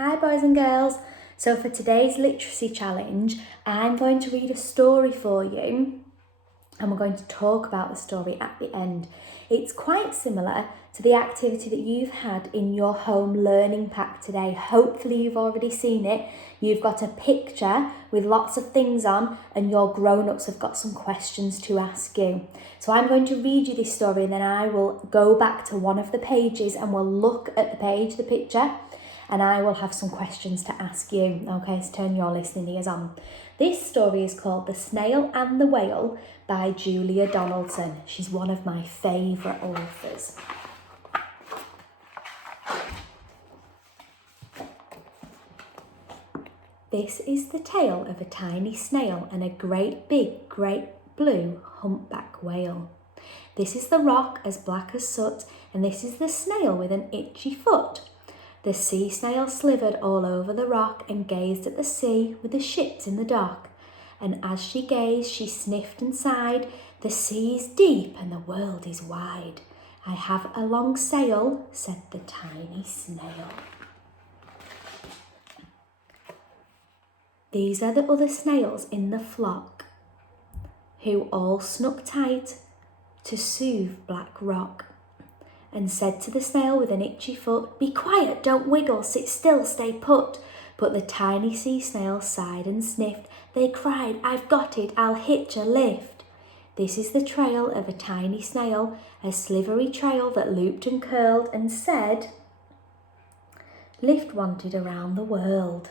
Hi boys and girls. So for today's literacy challenge, I'm going to read a story for you and we're going to talk about the story at the end. It's quite similar to the activity that you've had in your home learning pack today. Hopefully you've already seen it. You've got a picture with lots of things on and your grown-ups have got some questions to ask you. So I'm going to read you this story and then I will go back to one of the pages and we'll look at the page, the picture, and I will have some questions to ask you. Okay, so turn your listening ears on. This story is called The Snail and the Whale by Julia Donaldson. She's one of my favourite authors. This is the tale of a tiny snail and a great blue humpback whale. This is the rock as black as soot, and this is the snail with an itchy foot. The sea snail slithered all over the rock and gazed at the sea with the ships in the dock. And as she gazed, she sniffed and sighed, "The sea is deep and the world is wide. I have a long sail," said the tiny snail. These are the other snails in the flock, who all snuck tight to soothe black rock, and said to the snail with an itchy foot, "Be quiet, don't wiggle, sit still, stay put." But the tiny sea snail sighed and sniffed. They cried, "I've got it, I'll hitch a lift." This is the trail of a tiny snail, a slivery trail that looped and curled and said, "Lift wanted around the world."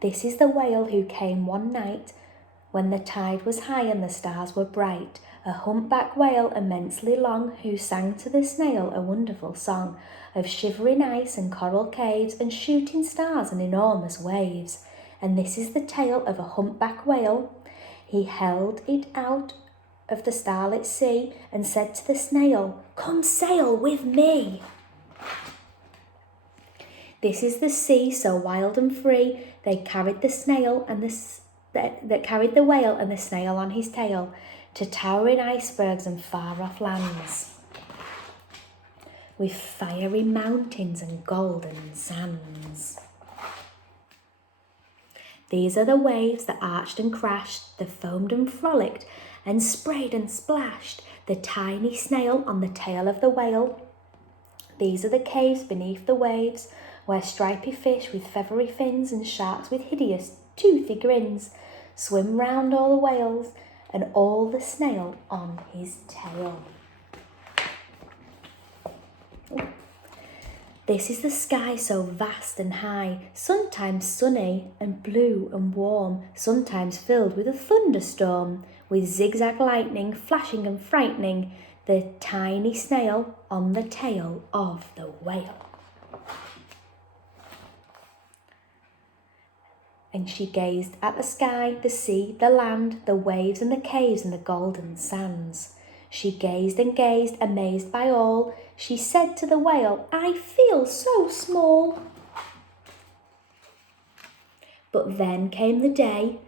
This is the whale who came one night when the tide was high and the stars were bright, a humpback whale immensely long, who sang to the snail a wonderful song of shivering ice and coral caves and shooting stars and enormous waves. And this is the tale of a humpback whale. He held it out of the starlit sea and said to the snail, "Come sail with me." This is the sea so wild and free, they carried the snail and that carried the whale and the snail on his tail to towering icebergs and far-off lands, with fiery mountains and golden sands. These are the waves that arched and crashed, that foamed and frolicked, and sprayed and splashed the tiny snail on the tail of the whale. These are the caves beneath the waves, where stripy fish with feathery fins and sharks with hideous toothy grins swim round all the whales and all the snail on his tail. This is the sky so vast and high, sometimes sunny and blue and warm, sometimes filled with a thunderstorm, with zigzag lightning flashing and frightening the tiny snail on the tail of the whale. And she gazed at the sky, the sea, the land, the waves and the caves and the golden sands. She gazed and gazed, amazed by all. She said to the whale, "I feel so small." But then came the day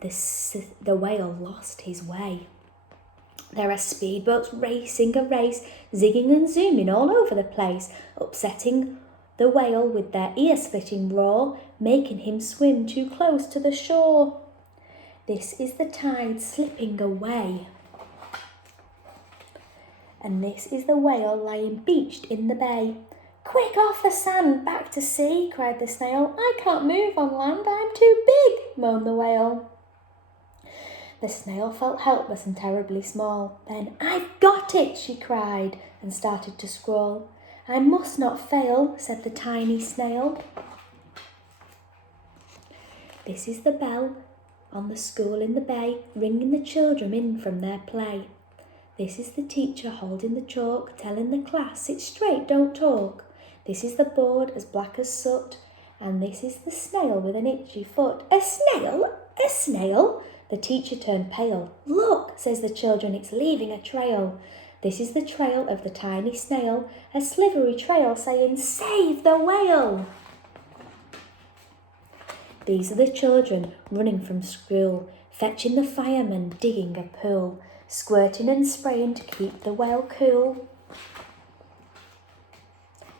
the whale lost his way. There are speedboats racing a race, zigging and zooming all over the place, upsetting the whale with their ear-splitting roar, making him swim too close to the shore. This is the tide slipping away. And this is the whale lying beached in the bay. "Quick, off the sand, back to sea," cried the snail. "I can't move on land, I'm too big," moaned the whale. The snail felt helpless and terribly small. Then, "I've got it," she cried, and started to scrawl. "I must not fail," said the tiny snail. This is the bell on the school in the bay, ringing the children in from their play. This is the teacher holding the chalk, telling the class, "Sit straight, don't talk." This is the board as black as soot, and this is the snail with an itchy foot. "A snail? A snail?" The teacher turned pale. "Look," says the children, "it's leaving a trail." This is the trail of the tiny snail, a slivery trail saying, "Save the whale." These are the children running from school, fetching the fireman, digging a pool, squirting and spraying to keep the whale cool.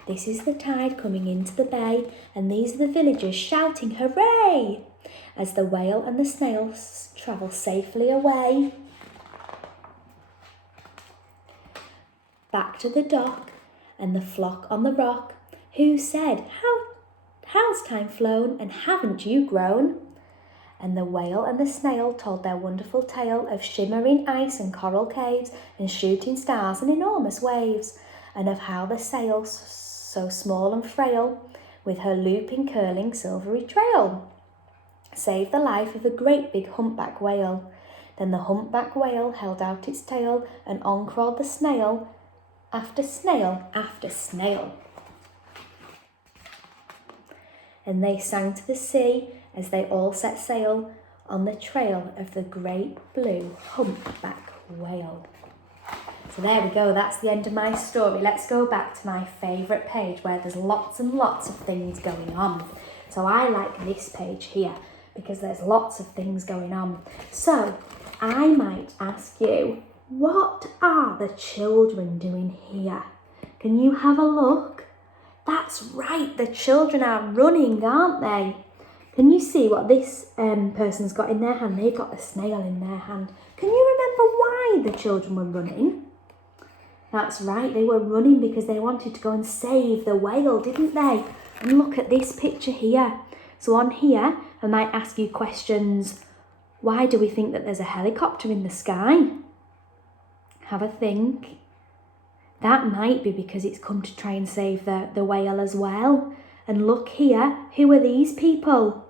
This is the tide coming into the bay, and these are the villagers shouting hooray as the whale and the snail travel safely away. Back to the dock and the flock on the rock, who said, how's time flown and haven't you grown? And the whale and the snail told their wonderful tale of shimmering ice and coral caves and shooting stars and enormous waves, and of how the sail, so small and frail, with her looping, curling, silvery trail, saved the life of a great big humpback whale. Then the humpback whale held out its tail, and on crawled the snail, after snail after snail. And they sang to the sea as they all set sail on the trail of the great blue humpback whale. So there we go, that's the end of my story. Let's go back to my favourite page where there's lots and lots of things going on. So I like this page here because there's lots of things going on. So I might ask you, what are the children doing here? Can you have a look? That's right, the children are running, aren't they? Can you see what this person's got in their hand? They've got a snail in their hand. Can you remember why the children were running? That's right, they were running because they wanted to go and save the whale, didn't they? And look at this picture here. So on here, I might ask you questions. Why do we think that there's a helicopter in the sky? Have a think. That might be because it's come to try and save the whale as well. And look here, who are these people?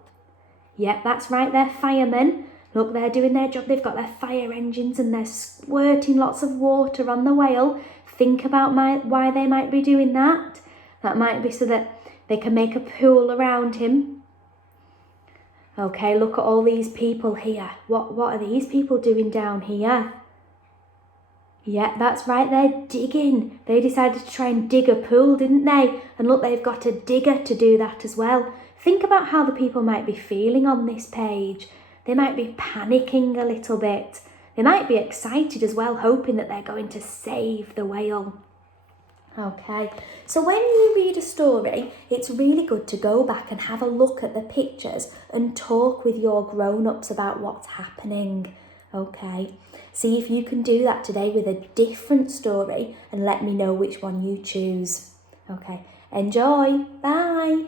Yep, that's right, they're firemen. Look, they're doing their job. They've got their fire engines and they're squirting lots of water on the whale. Think about why they might be doing that. That might be so that they can make a pool around him. Okay, look at all these people here. What are these people doing down here? Yeah, that's right, they're digging. They decided to try and dig a pool, didn't they? And look, they've got a digger to do that as well. Think about how the people might be feeling on this page. They might be panicking a little bit. They might be excited as well, hoping that they're going to save the whale. Okay, so when you read a story, it's really good to go back and have a look at the pictures and talk with your grown-ups about what's happening. Okay, see if you can do that today with a different story and let me know which one you choose. Okay, enjoy. Bye.